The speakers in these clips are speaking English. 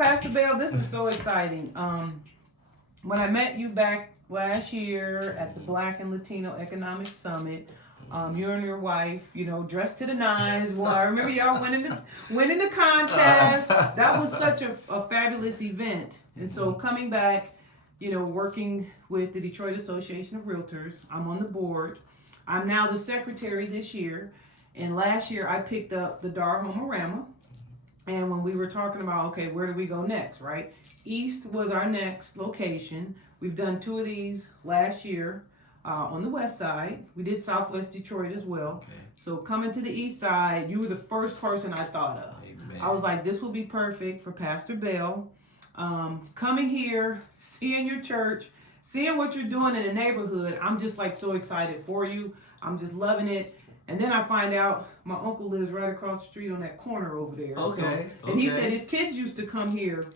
Pastor Bell, this is so exciting. When I met you back last year at the Black and Latino Economic Summit, you and your wife, dressed to the nines. Well, I remember y'all winning the contest. That was such a fabulous event. And so coming back, working with the Detroit Association of Realtors, I'm on the board. I'm now the secretary this year. And last year I picked up the DAR HOMEARAMA. And when we were talking about, okay, where do we go next, right? East was our next location. We've done 2 of these last year on the west side. We did Southwest Detroit as well. Okay. So coming to the east side, you were the first person I thought of. Amen. I was like, this will be perfect for Pastor Bell. Coming here, seeing your church, seeing what you're doing in the neighborhood, I'm just like so excited for you. I'm just loving it. And then I find out my uncle lives right across the street on that corner over there. Okay. So, and he said his kids used to come here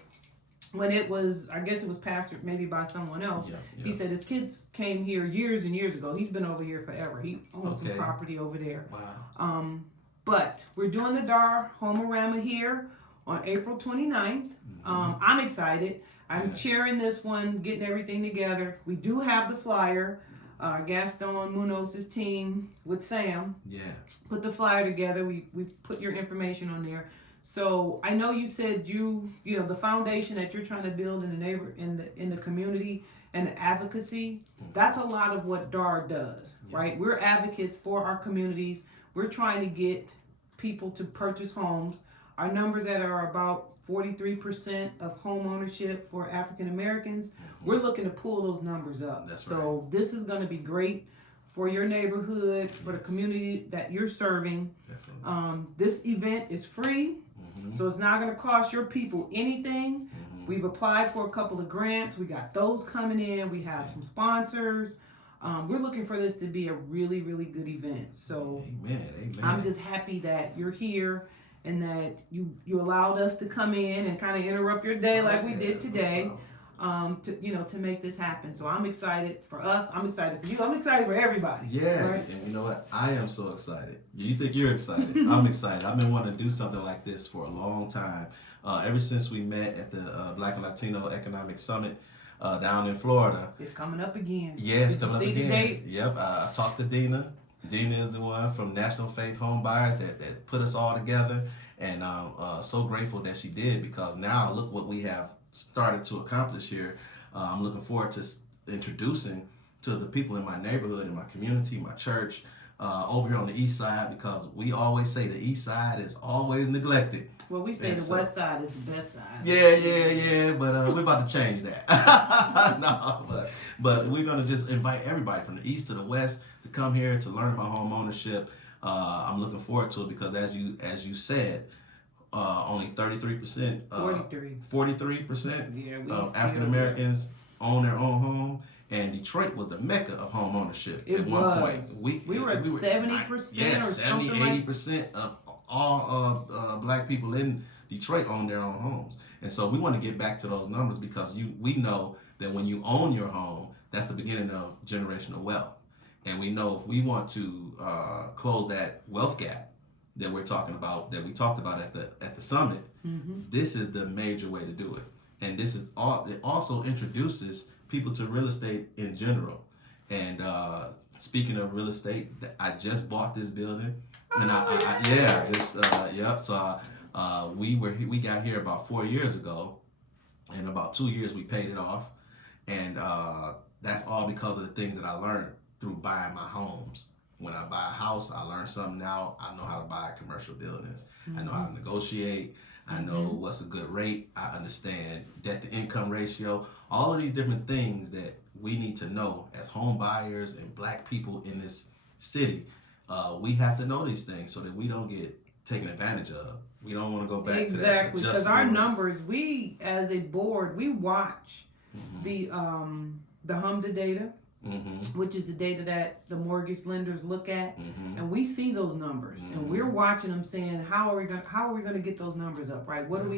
when it was, I guess it was pastored maybe by someone else. Yeah. He said his kids came here years and years ago. He's been over here forever. He owns some property over there. Wow. But we're doing the DAR HOMEARAMA here on April 29th. I'm excited. I'm cheering this one, getting everything together. We do have the flyer. Gaston Munoz's team with Sam put the flyer together. We put your information on there. So I know you said the foundation that you're trying to build in the community and the advocacy. That's a lot of what DAR does, right? We're advocates for our communities. We're trying to get people to purchase homes. Our numbers that are about 43% of home ownership for African Americans, we're looking to pull those numbers up. So this is going to be great for your neighborhood, for the community that you're serving. This event is free, so it's not going to cost your people anything. We've applied for a couple of grants. We got those coming in. We have some sponsors. We're looking for this to be a really, really good event. So Amen. I'm just happy that you're here and that you allowed us to come in and kind of interrupt your day like we did today, to make this happen. So I'm excited for us. I'm excited for you. I'm excited for everybody. Yeah, right? And you know what? I am so excited. You think you're excited? I'm excited. I've been wanting to do something like this for a long time. Ever since we met at the Black and Latino Economic Summit down in Florida. It's coming up again. Yeah, it's coming up again. The date? Yep. I talked to Dina. Dina is the one from National Faith Home Buyers that put us all together, and I'm so grateful that she did, because now look what we have started to accomplish here. I'm looking forward to introducing to the people in my neighborhood, in my community, my church, over here on the east side, because we always say the east side is always neglected. Well, we say the west side is the best side. Yeah, but we're about to change that. No, but we're going to just invite everybody from the east to the west to come here to learn about home ownership. I'm looking forward to it, because as you said, only 33%, 43% of African Americans own their own home, and Detroit was the mecca of home ownership at one point. We were at 70% or 70, 80% of all black people in Detroit own their own homes. And so we want to get back to those numbers, because we know that when you own your home, that's the beginning of generational wealth. And we know if we want to close that wealth gap that we're talking about, that we talked about at the summit, this is the major way to do it. And this is it also introduces people to real estate in general. And speaking of real estate, I just bought this building, and So we got here about 4 years ago, and about 2 years we paid it off, and that's all because of the things that I learned through buying my homes. When I buy a house, I learn something now. I know how to buy commercial buildings. I know how to negotiate. I know what's a good rate. I understand debt to income ratio. All of these different things that we need to know as home buyers and black people in this city. We have to know these things so that we don't get taken advantage of. We don't want to go back to that. Exactly, because our numbers, we as a board, we watch the HMDA data, which is the data that the mortgage lenders look at, and we see those numbers, and we're watching them, saying, how are we going to get those numbers up, right? What do?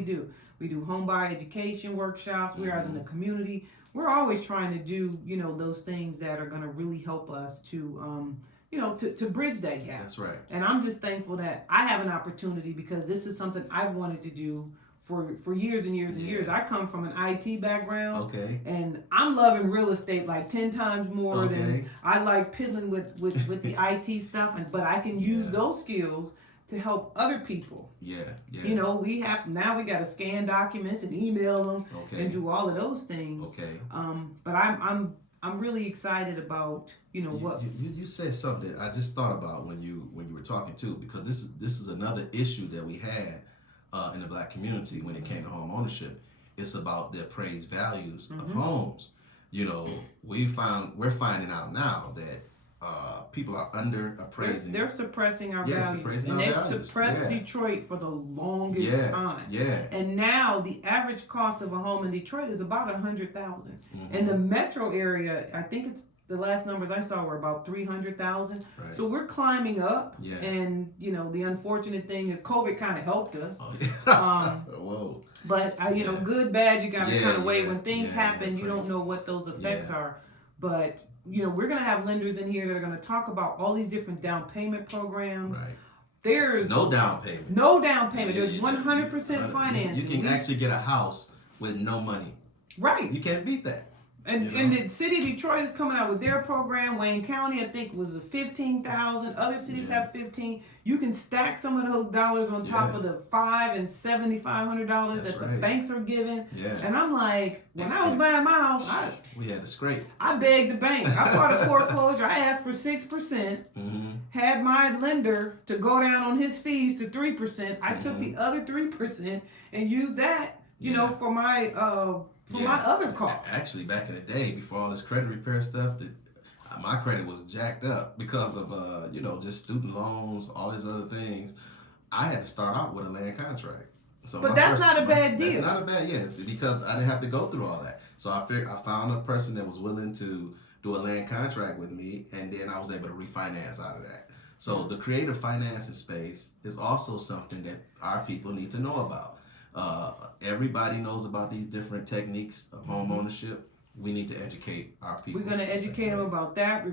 We do home buyer education workshops. We're out in the community. We're always trying to do, those things that are going to really help us to, to bridge that gap. That's right. And I'm just thankful that I have an opportunity, because this is something I've wanted to do for years and years and years. I come from an IT background. Okay. And I'm loving real estate like 10 times more than I like piddling with the IT stuff. But I can use those skills to help other people. Yeah. You know, we got to scan documents and email them and do all of those things. Okay. But I'm really excited about what you said something I just thought about when you were talking too, because this is another issue that we had in the Black community when it came to home ownership. It's about the appraised values of homes. You know, we're finding out now that people are under appraising. They're suppressing our values. Suppressing and our they've values. suppressed Detroit for the longest time. Yeah. And now the average cost of a home in Detroit is about $100,000. In the metro area, I think it's the last numbers I saw were about 300,000. Right. So we're climbing up. Yeah. And the unfortunate thing is COVID kind of helped us. Whoa. But good, bad, you got to kind of wait. When things happen, you right. don't know what those effects are. But we're going to have lenders in here that are going to talk about all these different down payment programs. Right. There's no down payment. No down payment. There's 100% financing. You can actually get a house with no money. Right. You can't beat that. And the city of Detroit is coming out with their program. Wayne County, I think, was 15,000. Other cities have 15. You can stack some of those dollars on top of the $500 and $7,500 that the banks are giving. Yeah. And I'm like, when I was buying my house, we had to scrape. I begged the bank. I bought a foreclosure. I asked for 6%. Had my lender to go down on his fees to 3%. I took the other 3% and used that, for my my other car. Actually, back in the day, before all this credit repair stuff, my credit was jacked up because of just student loans, all these other things. I had to start out with a land contract. So, but that's not a bad deal. That's not a bad, because I didn't have to go through all that. So I found a person that was willing to do a land contract with me, and then I was able to refinance out of that. So the creative financing space is also something that our people need to know about. Everybody knows about these different techniques of home ownership. We need to educate our people. We're going to educate them about that.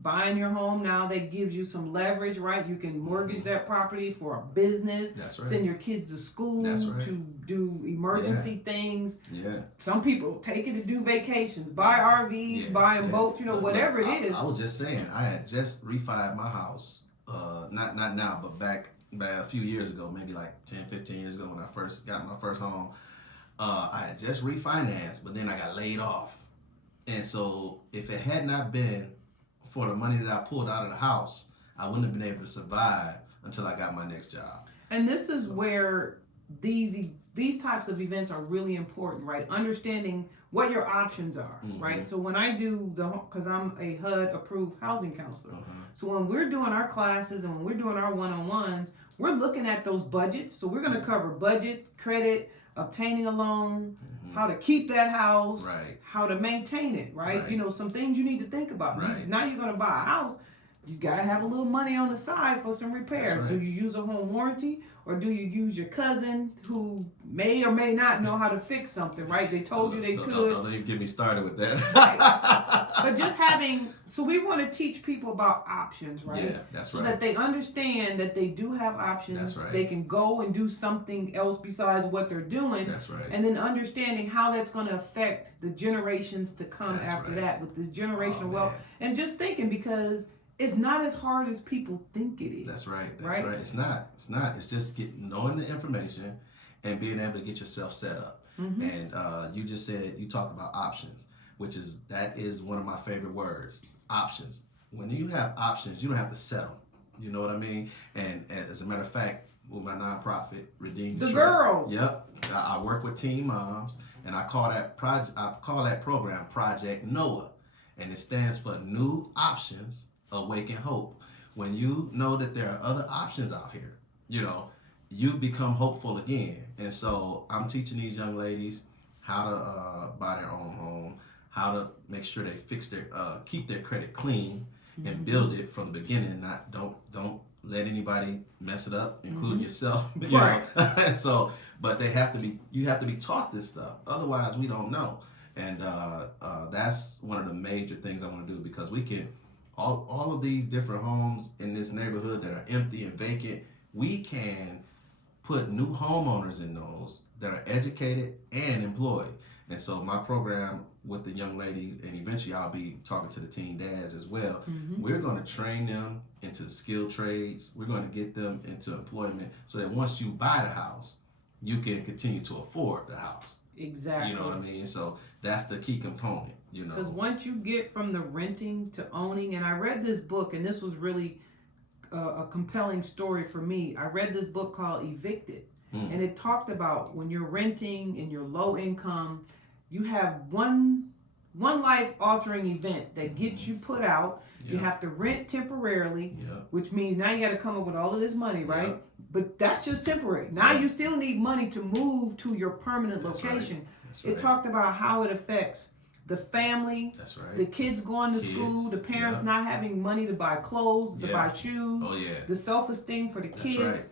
Buying your home now, that gives you some leverage, right? You can mortgage that property for a business. That's right. Send your kids to school to do emergency things. Yeah. Some people take it to do vacations, buy RVs, buy boats, whatever it is. I was just saying, I had just refied my house. Not now, but back a few years ago, maybe like 10, 15 years ago when I first got my first home. I had just refinanced, but then I got laid off. And so if it had not been for the money that I pulled out of the house, I wouldn't have been able to survive until I got my next job. And this is where these types of events are really important, right? Understanding what your options are, right? So when I do because I'm a HUD approved housing counselor. So when we're doing our classes and when we're doing our one-on-ones, we're looking at those budgets. So we're going to cover budget, credit, obtaining a loan, how to keep that house, how to maintain it, right? Some things you need to think about. Now you're going to buy a house, you got to have a little money on the side for some repairs. Do you use a home warranty, or do you use your cousin who may or may not know how to fix something, right? They told you they could. Don't even get me started with that. But just so we want to teach people about options, right? Yeah, that's right. So that they understand that they do have options. That's right. They can go and do something else besides what they're doing. That's right. And then understanding how that's going to affect the generations to come after that with this generational wealth. And just thinking, because it's not as hard as people think it is. That's right. That's right. It's not. It's just knowing the information and being able to get yourself set up. And you talked about options, that is one of my favorite words. Options. When you have options, you don't have to settle. You know what I mean? And as a matter of fact, with my nonprofit, Redeem the Girls. Yep. I work with teen moms, and I call that program Project Noah, and it stands for New Options, Awaken Hope. When you know that there are other options out here, you become hopeful again. And so I'm teaching these young ladies how to buy their own home, how to make sure they keep their credit clean and build it from the beginning. Don't let anybody mess it up, including yourself. Right. So, but you have to be taught this stuff. Otherwise, we don't know. And that's one of the major things I want to do, because we can. All of these different homes in this neighborhood that are empty and vacant, we can put new homeowners in those that are educated and employed. And so my program with the young ladies, and eventually I'll be talking to the teen dads as well, we're going to train them into skilled trades. We're going to get them into employment so that once you buy the house, you can continue to afford the house. Exactly. You know what I mean? So that's the key component, you know. Because once you get from the renting to owning, and I read this book, and this was really a compelling story for me. I read this book called Evicted, and it talked about when you're renting and you're low income, you have one life-altering event that gets you put out. You have to rent temporarily, which means now you got to come up with all of this money, right? But that's just temporary. Now you still need money to move to your permanent location. Right. It talked about how it affects the family, the kids going to school, the parents not having money to buy clothes, to buy shoes, the self-esteem for the kids,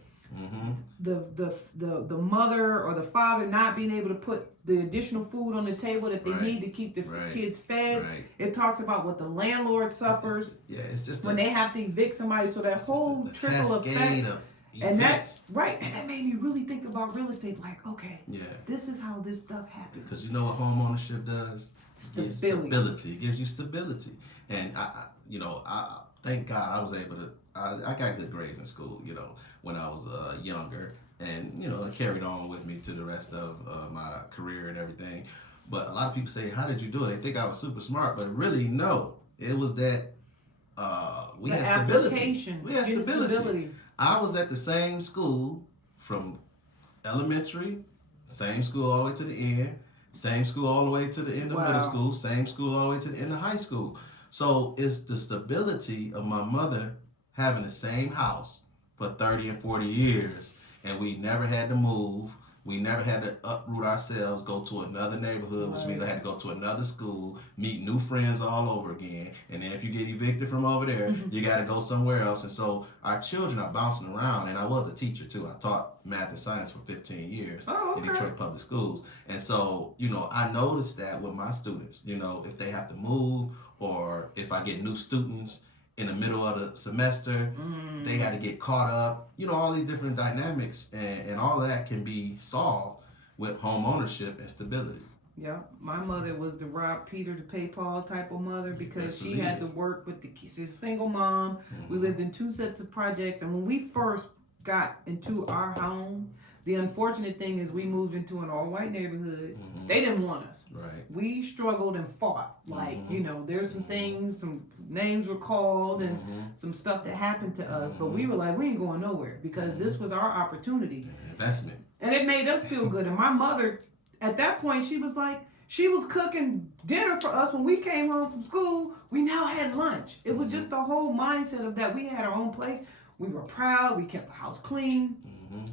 the mother or the father not being able to put the additional food on the table that they need to keep the kids fed. It talks about what the landlord suffers it's just when they have to evict somebody. So that whole trickle effect. And that made me really think about real estate. Like, okay, this is how this stuff happens. Because you know what home ownership does? Stability. It gives you stability. And I thank God I was able to. I got good grades in school. You know, when I was younger, and it carried on with me to the rest of my career and everything. But a lot of people say, "How did you do it?" They think I was super smart, but really, no. It was that we had stability. We had stability. I was at the same school from elementary, same school all the way to the end, same school all the way to the end of middle school, same school all the way to the end of high school. So it's the stability of my mother having the same house for 30 and 40 years, and we never had to move. We never had to uproot ourselves, go to another neighborhood, which means I had to go to another school, meet new friends all over again. And then if you get evicted from over there, you got to go somewhere else. And so our children are bouncing around. And I was a teacher, too. I taught math and science for 15 years in Detroit Public Schools. And so, I noticed that with my students, if they have to move or if I get new students in the middle of the semester, they got to get caught up. All these different dynamics, and all of that can be solved with home ownership and stability. Yeah, my mother was the rob Peter to pay Paul type of mother because she had to work with she's a single mom. We lived in 2 sets of projects, and when we first got into our home, the unfortunate thing is we moved into an all-white neighborhood. They didn't want us. Right. We struggled and fought. Like, there's some things, some names were called and some stuff that happened to us. But we were like, we ain't going nowhere because this was our opportunity. Investment. And it made us feel good. And my mother, at that point, she was cooking dinner for us when we came home from school. We now had lunch. It was just the whole mindset of that. We had our own place. We were proud. We kept the house clean.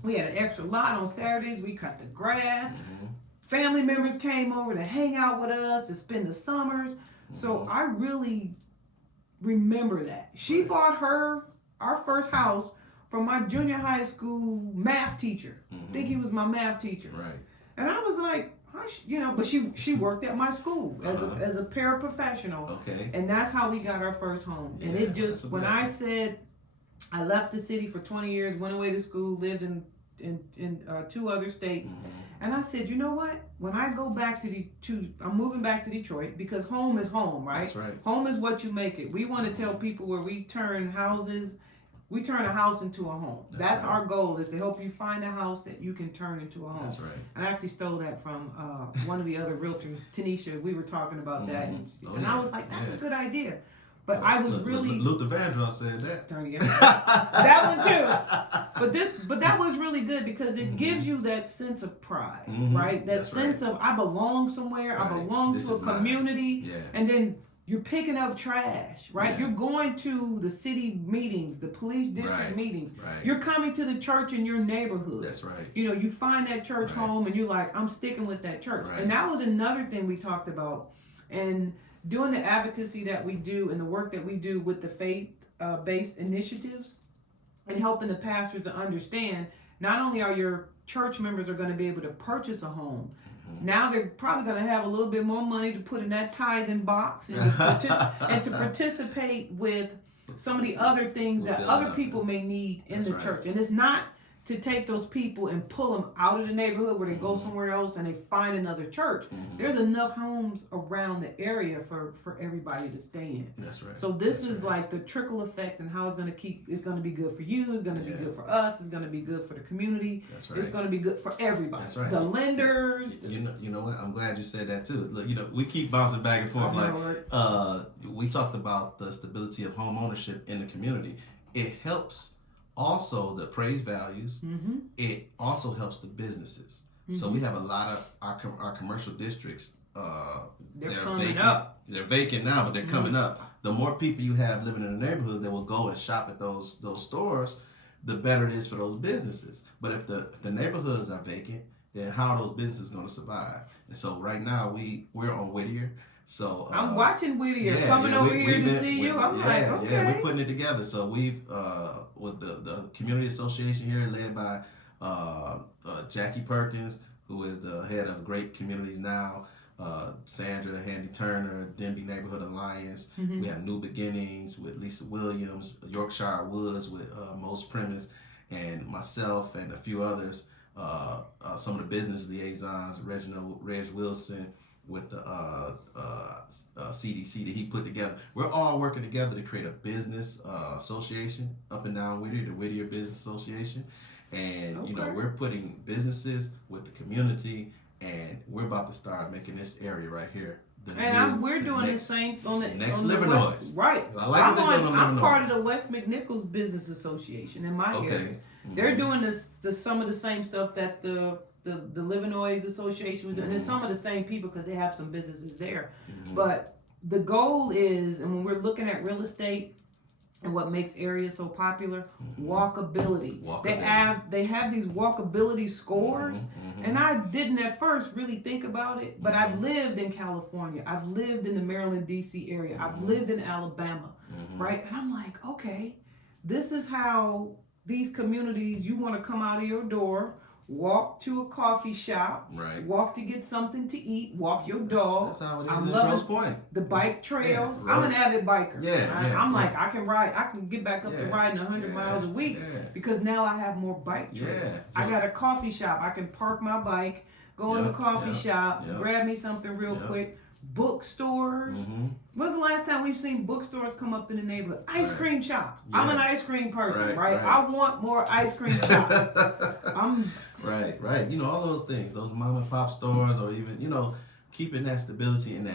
We had an extra lot on Saturdays. We cut the grass. Family members came over to hang out with us, to spend the summers. So I really remember that. She bought our first house from my junior high school math teacher. I think he was my math teacher. Right. And I was like, but she worked at my school as a paraprofessional. Okay. And that's how we got our first home. And it just, when I said, I left the city for 20 years, went away to school, lived in 2 other states. And I said, you know what? When I go back I'm moving back to Detroit because home is home, right? That's right. Home is what you make it. We want to tell people where we turn a house into a home. That's our goal, is to help you find a house that you can turn into a home. That's right. I actually stole that from one of the other realtors, Tanisha. We were talking about that. And I was like, that's a good idea. But I was really Luther Vandross said that. That one too. But that was really good because it gives you that sense of pride, right? That sense of I belong somewhere. I belong to a community. And then you're picking up trash, right? You're going to the city meetings, the police district meetings. You're coming to the church in your neighborhood. That's right. You find that church home and you're like, I'm sticking with that church. And that was another thing we talked about. And doing the advocacy that we do and the work that we do with the faith-based initiatives and helping the pastors to understand not only are your church members are going to be able to purchase a home, now they're probably going to have a little bit more money to put in that tithing box and to participate with some of the other things that other people may need in the church. And it's not to take those people and pull them out of the neighborhood where they go somewhere else and they find another church. There's enough homes around the area for everybody to stay in. That's right. So this is like the trickle effect and how it's going to be good for you, it's going to be good for us, it's going to be good for the community. That's right. It's going to be good for everybody. That's right. The lenders. You know what? I'm glad you said that too. Look, we keep bouncing back and forth. We talked about the stability of home ownership in the community. It helps also the appraised values. It also helps the businesses. So we have a lot of our commercial districts. They're vacant. coming up. They're vacant now, but they're coming up. The more people you have living in the neighborhoods that will go and shop at those stores, the better it is for those businesses. But if the neighborhoods are vacant, then how are those businesses going to survive? And so right now we're on Whittier. So I'm watching Whittier coming over here to see you. I'm like, okay. Yeah, we're putting it together. So we've with the community association here, led by Jackie Perkins, who is the head of Great Communities Now, Sandra Handy Turner, Denby Neighborhood Alliance. We have New Beginnings with Lisa Williams, Yorkshire Woods with Most Premise, and myself and a few others. Some of the business liaisons, Reg Wilson with the CDC that he put together. We're all working together to create a business association up and down Whittier, the Whittier Business Association. And we're putting businesses with the community, and we're about to start making this area right here. We're doing the same on the next on Livernois. Right. I like I'm part of the West McNichols Business Association in my area. They're doing some of the same stuff that the Livernois Association was doing. And it's some of the same people because they have some businesses there. But the goal is, and when we're looking at real estate and what makes areas so popular, walkability. They have these walkability scores, and I didn't at first really think about it, but I've lived in California, I've lived in the Maryland, D.C. area, I've lived in Alabama, right? And I'm like, okay, this is how these communities, you want to come out of your door, walk to a coffee shop, walk to get something to eat, walk your dog. That's how it is. I'm loving the bike trails. Yeah, I'm an avid biker. I'm like, I can get back up to riding 100 miles a week because now I have more bike trails. I got a coffee shop. I can park my bike, go in the coffee shop, grab me something real quick. Bookstores. When's the last time we've seen bookstores come up in the neighborhood? Ice cream shops. I'm an ice cream person, right? I want more ice cream shops. Right. All those things, those mom and pop stores, or even, keeping that stability and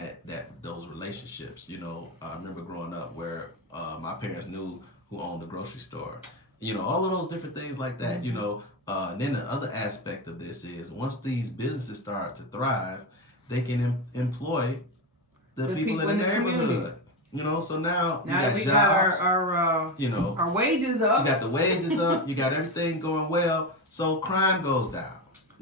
those relationships. I remember growing up where my parents knew who owned the grocery store. All of those different things like that. And then the other aspect of this is once these businesses start to thrive, they can employ the people in the neighborhood. So now you got we jobs, got our wages up. You got the wages up. You got everything going well. So crime goes down.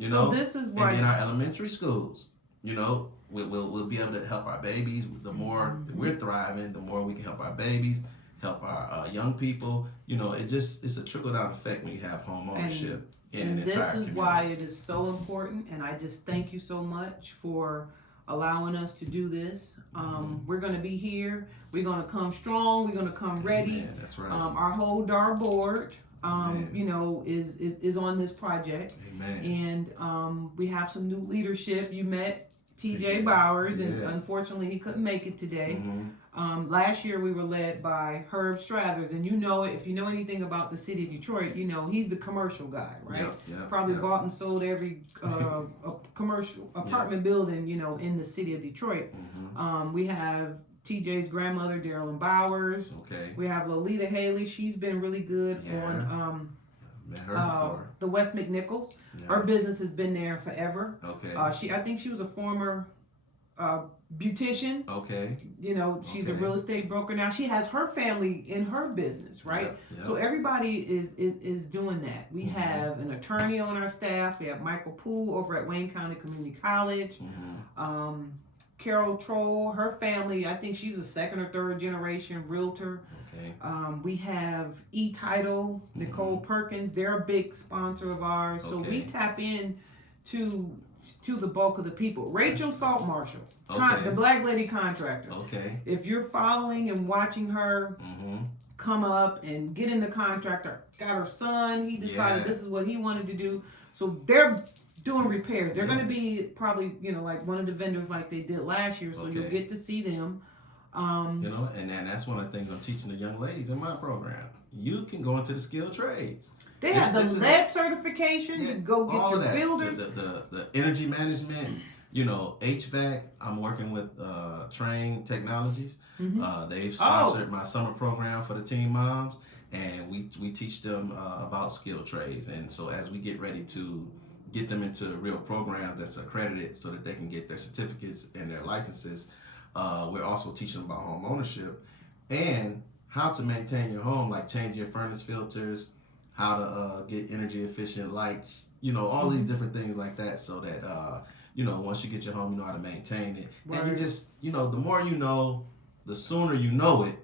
So this is why. And in our elementary schools, we'll be able to help our babies. The more we're thriving, the more we can help our babies, help our young people. It's a trickle down effect when you have home ownership. And this is why it is so important, and I just thank you so much for allowing us to do this. We're going to be here. We're going to come strong. We're going to come ready. Amen. That's right. Our whole DAR board, is on this project. Amen. And we have some new leadership. You met TJ Bowers, and unfortunately he couldn't make it today. Last year we were led by Herb Strathers, and if you know anything about the city of Detroit, he's the commercial guy, right? Probably bought and sold every a commercial apartment building, in the city of Detroit. We have TJ's grandmother, Darylyn Bowers. We have Lolita Haley. She's been really good on the West McNichols. Her business has been there forever. I think she was a former beautician. She's a real estate broker now. She has her family in her business, right? So everybody is doing that. We have an attorney on our staff. We have Michael Poole over at Wayne County Community College. Carol Troll, her family, I think she's a second or third generation realtor. We have E-Title, Nicole Perkins. They're a big sponsor of ours. So we tap in to the bulk of the people. Rachel Saltmarshall, the black lady contractor. If you're following and watching her, come up and get in the contract. Got her son. He decided this is what he wanted to do. So they're doing repairs. They're going to be probably, like one of the vendors like they did last year. So you'll get to see them. And that's one of the things I'm teaching the young ladies in my program. You can go into the skilled trades. They have the lead certification. You go get your builders. The energy management, HVAC. I'm working with Train Technologies. They've sponsored my summer program for the teen moms, and we teach them about skilled trades. And so as we get ready to get them into a real program that's accredited so that they can get their certificates and their licenses, we're also teaching them about home ownership and how to maintain your home, like changing your furnace filters, how to get energy efficient lights, all these different things like that, so that once you get your home, you know how to maintain it. Right. And you just, the more you know, the sooner you know it,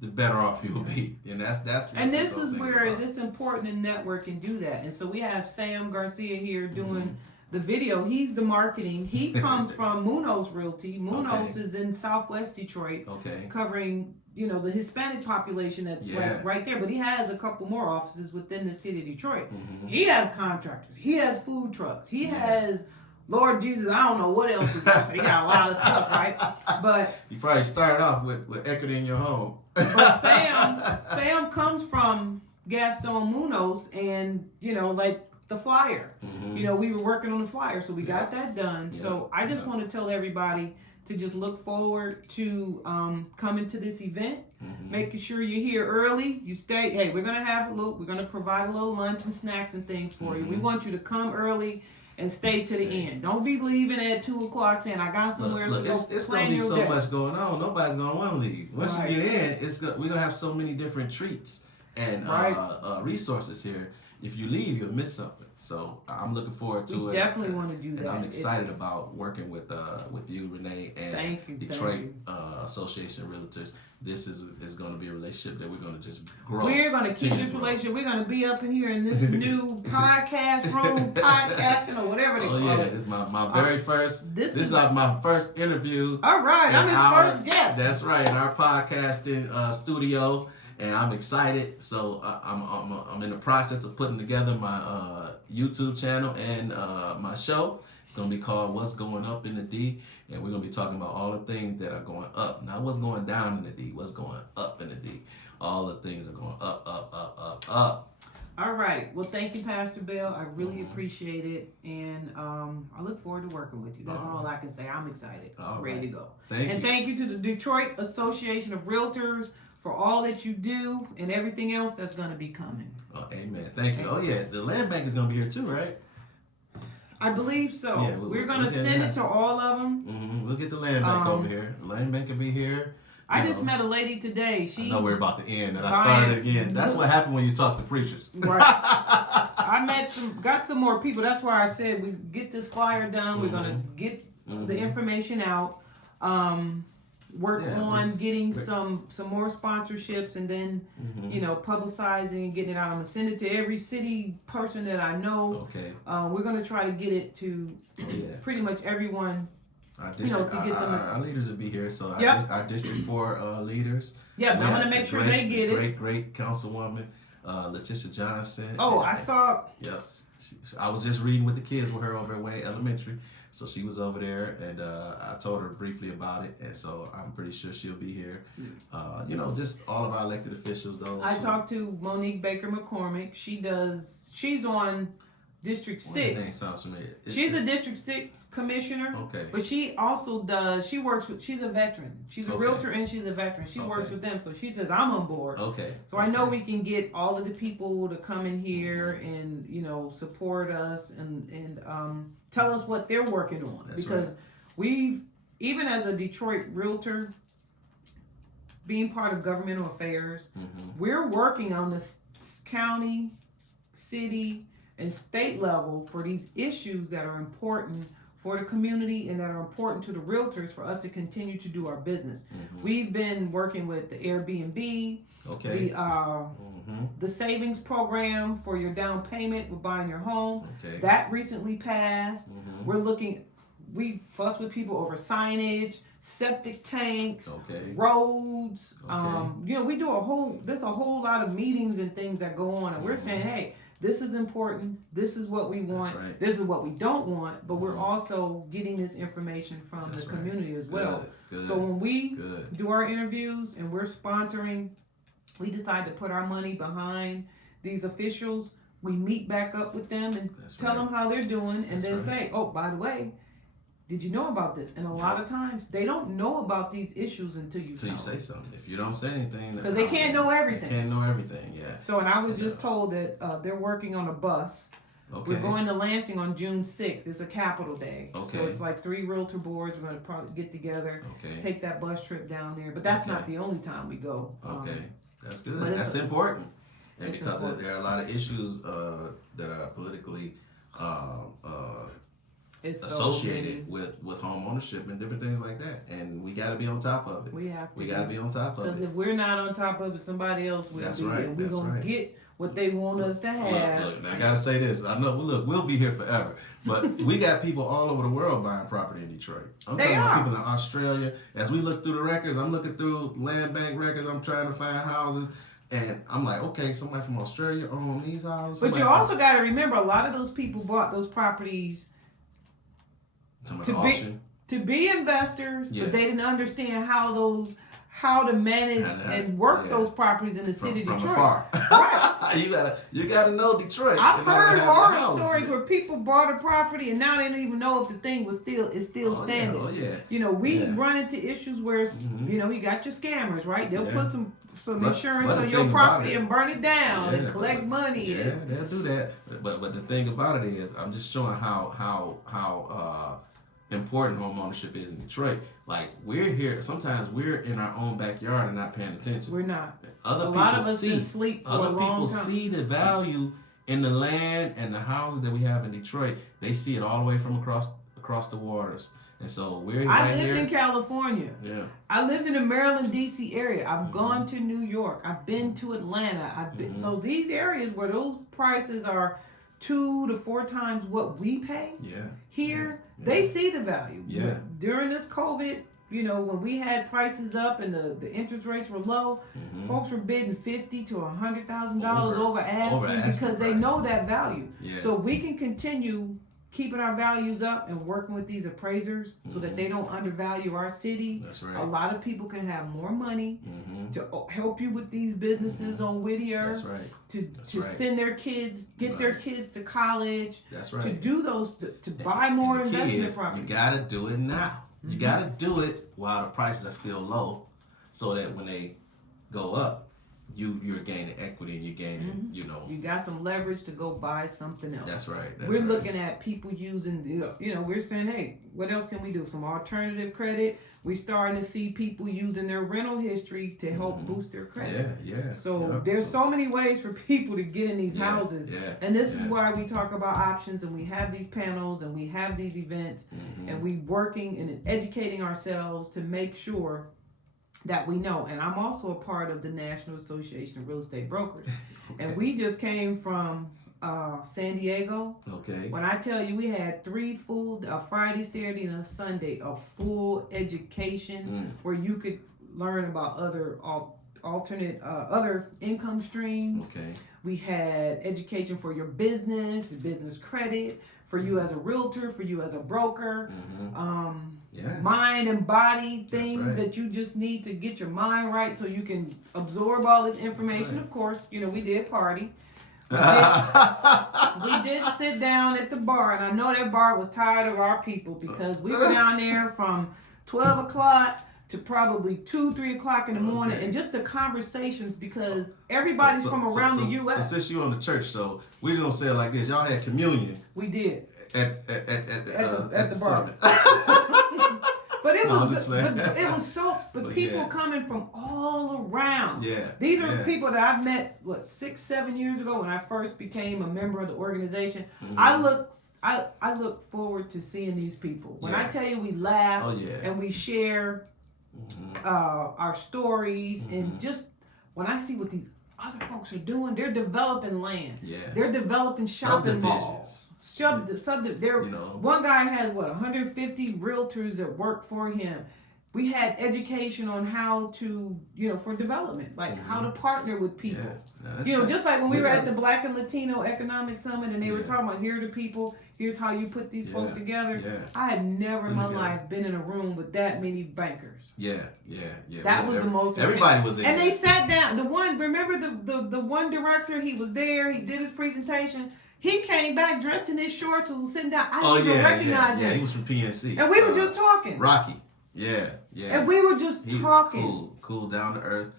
the better off you'll be. And that's and this is where it's important to network and do that. And so we have Sam Garcia here doing the video. He's the marketing. He comes from Munoz Realty. Munoz is in Southwest Detroit, covering the Hispanic population that's right there. But he has a couple more offices within the city of Detroit. He has contractors. He has food trucks. He has, Lord Jesus, I don't know what else he got. He got a lot of stuff, right? But you probably started off with equity in your home. But Sam comes from Gaston Munoz, and like the flyer. We were working on the flyer, so we got that done. So I just want to tell everybody to just look forward to coming to this event, making sure you're here early. You stay. Hey, we're gonna provide a little lunch and snacks and things for you. We want you to come early and stay to the end. Don't be leaving at 2:00 saying I got somewhere to go. It's gonna be so much going on. Nobody's gonna want to leave. Once you get in, we're gonna have so many different treats and resources here. If you leave, you'll miss something. So I'm looking forward to it. Definitely want to do that. And I'm excited about working with you, Renee, and Detroit Association of Realtors. This is going to be a relationship that we're going to just grow. We're going to keep this relationship. We're going to be up in here in this new podcast room, podcasting or whatever they call it. This is my very first. This is my first interview. All right, I'm his first guest. That's right, in our podcasting studio. And I'm excited. So I'm in the process of putting together my YouTube channel and my show. It's going to be called What's Going Up in the D. And we're going to be talking about all the things that are going up. Not what's going down in the D, what's going up in the D. All the things are going up, up, up, up, up. All right. Well, thank you, Pastor Bell. I really appreciate it. And I look forward to working with you. That's all I can say. I'm excited. Ready to go. Thank you to the Detroit Association of Realtors for all that you do and everything else that's going to be coming. Oh, amen. Thank you. Oh, yeah. The land bank is going to be here too, right? I believe so. Yeah, we're going to send it to all of them. We'll get the land bank over here. The land bank will be here. I just met a lady today. I know we're about to end, and I started again. That's what happened when you talk to preachers. Right. I got some more people. That's why I said we get this flyer done. We're going to get the information out. Work on getting some more sponsorships, and then publicizing and getting it out. I'm gonna send it to every city person that I know. Okay. We're gonna try to get it to pretty much everyone. Our district, to get them. Our leaders will be here. So our District 4 leaders. Yeah, I'm gonna make sure they get it. Great Councilwoman Letitia Johnson. Oh, I saw. Yep. I was just reading with the kids with her over at Wayne Elementary. So she was over there, and I told her briefly about it, and so I'm pretty sure she'll be here. Just all of our elected officials, though. I talked to Monique Baker McCormick. She's on District 6. That name sounds familiar. She's a District 6 commissioner. Okay. But she also she's a veteran. She's a realtor and she's a veteran. She works with them. So she says, I'm on board. Okay. So I know we can get all of the people to come in here and, support us and tell us what they're working on. That's because even as a Detroit realtor, being part of governmental affairs, we're working on the county, city, and state level for these issues that are important for the community and that are important to the realtors for us to continue to do our business. We've been working with the Airbnb, the savings program for your down payment with buying your home. That recently passed. we fuss with people over signage, septic tanks, Okay. roads. Okay. You know, there's a whole lot of meetings and things that go on, and we're saying, hey, this is important. This is what we want. That's right. This is what we don't want. But we're Mhm. also getting this information from That's the right. community as well. Good. So when we Good. do our interviews and we're sponsoring, we decide to put our money behind these officials. We meet back up with them and That's tell right. them how they're doing, and That's then right. say, oh, by the way, did you know about this? And a lot of times they don't know about these issues until you Until you say something. If you don't say anything, because they can't know everything. They can't know everything. Yeah. So, and I was just told that they're working on a bus. Okay. We're going to Lansing on June 6th. It's a capital day. Okay. So it's like 3 realtor boards. We're going to probably get together, Okay. take that bus trip down there. But that's not the only time we go. Okay. That's good. but That's important. And it's because important. there are a lot of issues that are politically It's so associated with home ownership and different things like that. And we got to be on top of it. We have to. We got to be on top of Because it. if we're not on top of it, somebody else will That's be. right, And we're that's going right. to get what they want us to have. Look, now I gotta say this. I know. Look, we'll be here forever, but we got people all over the world buying property in Detroit. I'm talking about people in Australia. As we look through the records, I'm looking through land bank records. I'm trying to find houses, and I'm like, okay, somebody from Australia own these houses. But you also got to remember, a lot of those people bought those properties to be investors, Yeah. but they didn't understand how to manage and work those properties in the city of Detroit. Afar. Right. you gotta know Detroit. I've heard horror stories here. where people bought a property and now they don't even know if the thing is still standing. Yeah. Oh yeah. You know, we run into issues where you know, you got your scammers, right? They'll put some insurance on your property and burn it down and collect money. Yeah, they'll do that. But the thing about it is, I'm just showing how important home ownership is in Detroit. Like, we're here, sometimes we're in our own backyard and not paying attention. We're not. Other a people lot of us see, just sleep for other a long people time. see the value in the land and the houses that we have in Detroit. They see it all the way from across the waters. And so we're I right lived here. in California. Yeah. I lived in the Maryland, D.C. area. I've gone to New York. I've been to Atlanta. I've been so these areas where those prices are 2 to 4 times what we pay. Yeah. Here, Yeah. they see the value. Yeah. During this COVID, you know, when we had prices up and the interest rates were low, folks were bidding $50,000 to $100,000 over asking because they know that value. Yeah. So we can continue keeping our values up and working with these appraisers so that they don't undervalue our city. That's right. A lot of people can have more money to help you with these businesses on Whittier. That's right. To send their kids, get their kids to college. That's right. To do those, to buy more investment property. You gotta do it now. You gotta do it while the prices are still low, so that when they go up, you're gaining equity and you're gaining, you know. You got some leverage to go buy something else. That's right. We're looking at people using, you know, we're saying, hey, what else can we do? Some alternative credit. We're starting to see people using their rental history to help boost their credit. Yeah. So there's so many ways for people to get in these houses. Yeah. And this is why we talk about options and we have these panels and we have these events and we working and educating ourselves to make sure that we know. And I'm also a part of the National Association of Real Estate Brokers. And we just came from San Diego. Okay. When I tell you we had 3 full, a Friday, Saturday, and a Sunday of full education where you could learn about other alternate other income streams. Okay. We had education for your business credit, for you as a realtor, for you as a broker. Mind and body things that you just need to get your mind right so you can absorb all this information. Of course, you know, we did party. We did sit down at the bar, and I know that bar was tired of our people because we were down there from 12 o'clock to probably 2, 3 o'clock in the morning, and just the conversations because everybody's from around the U.S. So since you're on the church show, we're gonna say it like this: y'all had communion. We did At the bar. But it was but people coming from all around. Yeah. These are people that I've met 6, 7 years ago when I first became a member of the organization. I look forward to seeing these people. When I tell you we laugh and we share our stories and just when I see what these other folks are doing, they're developing land. Yeah. They're developing shopping malls. shoved the subject there. You know, One guy has 150 realtors that work for him. We had education on how to, for development, like how to partner with people. Just like when we were at the Black and Latino Economic Summit and they were talking about, here are the people, here's how you put these folks together. Yeah. I had never in my life been in a room with that many bankers. Yeah. That was the most. Everybody was in and there. They sat down. Remember the one director, he was there, he did his presentation. He came back dressed in his shorts and was sitting down. I didn't even recognize him. Yeah, he was from PNC. And we were just talking. Rocky. Yeah. And we were just talking. Cool, down to earth.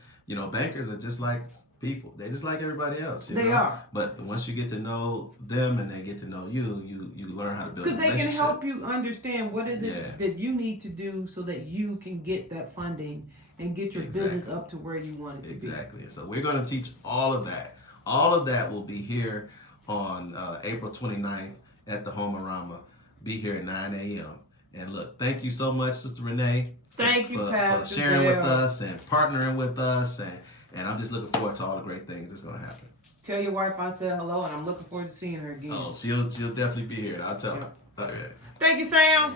Bankers are just like people. They're just like everybody else. They are. But once you get to know them and they get to know you, you learn how to build a relationship. Because they can help you understand what is it that you need to do so that you can get that funding and get your business up to where you want it to be. Exactly. So we're going to teach all of that. All of that will be here on April 29th at the HOMEARAMA. Be here at 9 a.m. And look, thank you so much, Sister Renee. Thank you, Pastor for sharing Bell. with us and partnering with us. And I'm just looking forward to all the great things that's going to happen. Tell your wife I said hello, and I'm looking forward to seeing her again. Oh, she'll definitely be here. I'll tell her. Okay. Thank you, Sam.